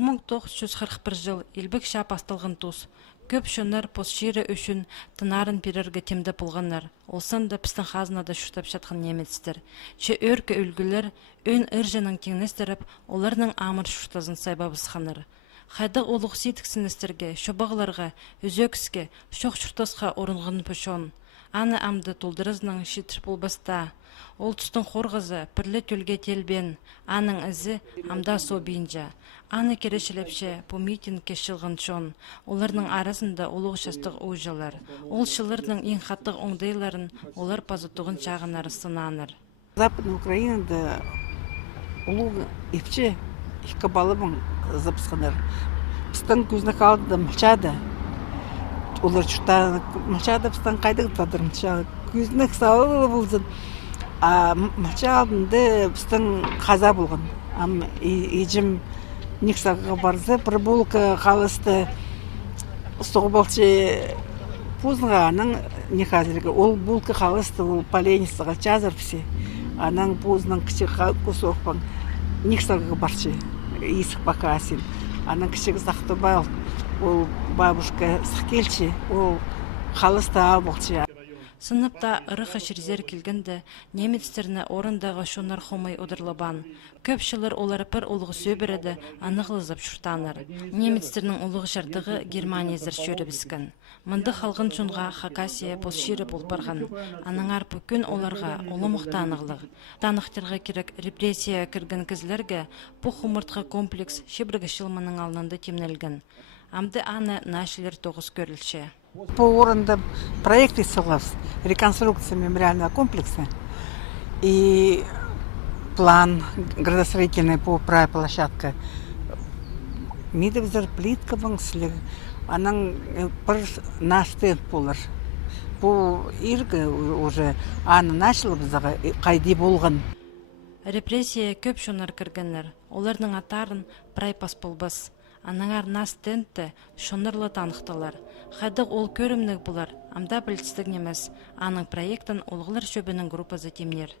1941 жыл елбек шап астылғын тұс. Көп шонар посширы үшін тынарын перерге темді пылғанар. Олсан да пістің хазынада шүртап шатқан немецтер. Че өркі үлгілер өн ыржының кеңнестеріп, оларның амыр шүртазын сайбабысқанар. Хайдық олық сетіксінестерге, шобағыларға, үзөкіске, шоқ шүртасқа орынғын пүшон. Аны амды толдырызның шетір болбаста. Ол тұстың қорғызы пірлі төлге телбен, аның ізі амда со бейінжа. Аны керешілепше по митинг кешілғын шон. Оларның арасында олық шастық ұйжалар. Ол шылырның ең қаттық оңдайларын олар пазытығын чағынары сынаныр. Западная Украинада улуг епче ихкабалыбың запысқанар. Пыстан көзіне қалды мылчады. Олар чүрта мылчады пыстан қайдығы тадыр мылчады. Көзіне қысалы болсын. Мылчадынды пыстан қаза болған. Ежім Никсаға барзы, бір болка қалысты соғбалчы пузынға аның не қазіргі. Ол болка қалысты, ол поленістіға жазыр псе. Аның пузының кіші көсоқпан Никсаға барчы, есік бака асен. Аның кішігі сақты байыл, ол бабушка сықкелчі, ол қалысты ал болчы. Сыныпта ырықы шірзер келгенде немецтеріне орындағы шонар хомай одырлабан. Көп шылыр олар пір олығы сөбіреді анығылызып шұртаныр. Немецтерінің олығы жардығы Германия зір шөрі біскен. Мұнды халғын шонға Хакасия посширы болпарған. Аның арпы күн оларға олы мұқта анығылық. Танықтырға керек репрессия кірген кізлерге бұл құмыртқа комплекс шебіргі шылманың алынды темнелген. Амды аны нашылер тоғыз көрілші. По уровню проекта согласен, реконструкция мемориального комплекса и план градостроительный по правой площадке. Мидовзер плитка баңсылы, аның бір наштен болыр. Бұл иргі уже аны нашылы бізаға қайды болған. Репрессия көп шонар кіргенлер, олардың атарын прай пас болбас. Анаңар нас тентті шонарлы танықтылар. Қадық ол көрімнік бұлар, амда білістік немес, аның проекттен олғылар шөбінің группазы темнер.